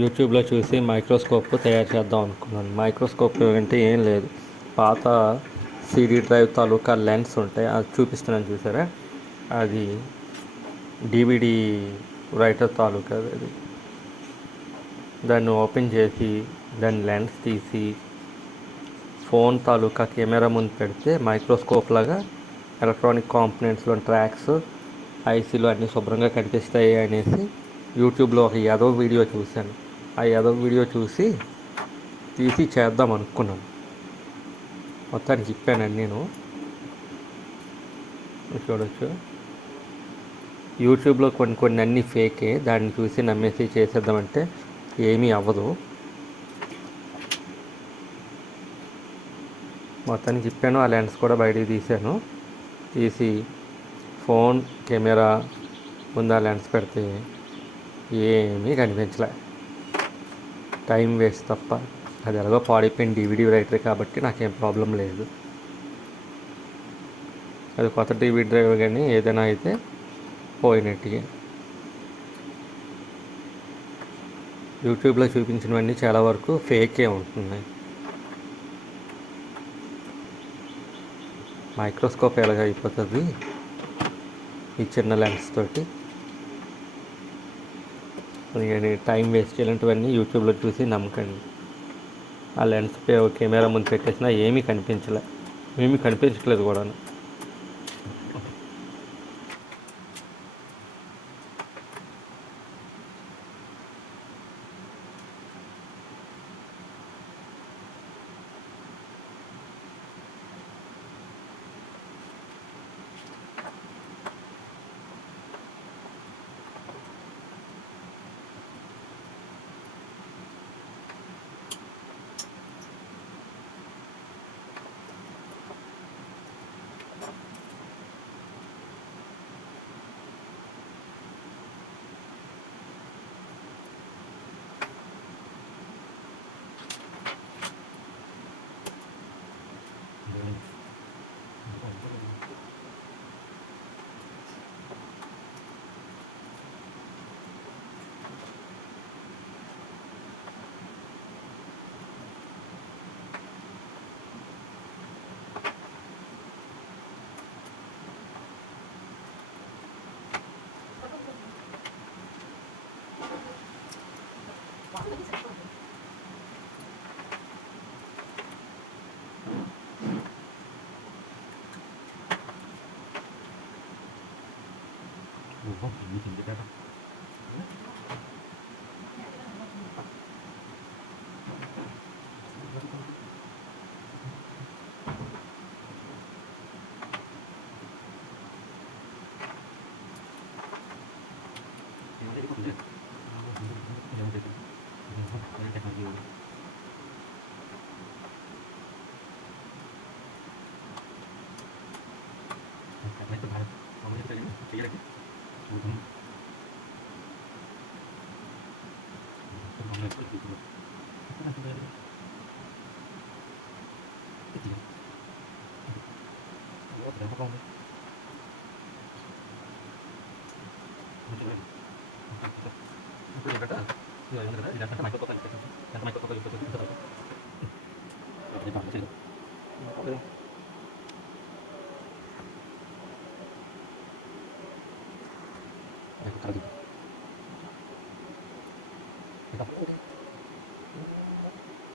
యూట్యూబ్లో చూసి మైక్రోస్కోప్ తయారు చేద్దాం అనుకున్నాను. మైక్రోస్కోప్ అంటే ఏం లేదు, పాత సిడీ డ్రైవ్ తాలూకా లెన్స్ ఉంటాయి, అది చూపిస్తున్నాను చూసారా, అది డివిడి రైటర్ తాలూకా అది. దాన్ని ఓపెన్ చేసి దాని లెన్స్ తీసి ఫోన్ తాలూకా కెమెరా ముందు పెడితే మైక్రోస్కోప్ లాగా ఎలక్ట్రానిక్ కాంపోనెంట్స్లో ట్రాక్స్ ఐసీలు అన్నీ శుభ్రంగా కనిపిస్తాయి అనేసి యూట్యూబ్లో ఒక యాదవ్ వీడియో చూశాను. ఆ యాదవ్ వీడియో చూసి తీసి చేద్దాం అనుకున్నాను. మొత్తానికి చెప్పానండి నేను. చూడొచ్చు, యూట్యూబ్లో కొన్ని అన్నీ ఫేకే, దాన్ని చూసి నమ్మేసి చేసేద్దామంటే ఏమీ అవ్వదు. మొత్తానికి చెప్పాను. ఆ లెన్స్ కూడా బయటికి తీశాను. తీసి ఫోన్ కెమెరా ముందు ఆ లెన్స్ పెడితే ఏమీ కనిపించలే, టైం వేస్ట్ తప్ప. అది ఎలాగో పాడైపోయిన డివిడి రైటర్ కాబట్టి నాకేం ప్రాబ్లం లేదు. అది కొత్త డివిడి డ్రైవ్ కానీ ఏదైనా అయితే పోయినట్టుగా. యూట్యూబ్లో చూపించినవన్నీ చాలా వరకు ఫేకే ఉంటున్నాయి. మైక్రోస్కోప్ ఎలాగ అయిపోతుంది ఈ చిన్న లెన్స్ తోటి. అందుకని టైం వేస్ట్ ఇలాంటివన్నీ యూట్యూబ్లో చూసి నమ్మకండి. ఆ లెన్స్ కెమెరా ముందు పెట్టేసినా ఏమీ కనిపించట్లేదు కూడా.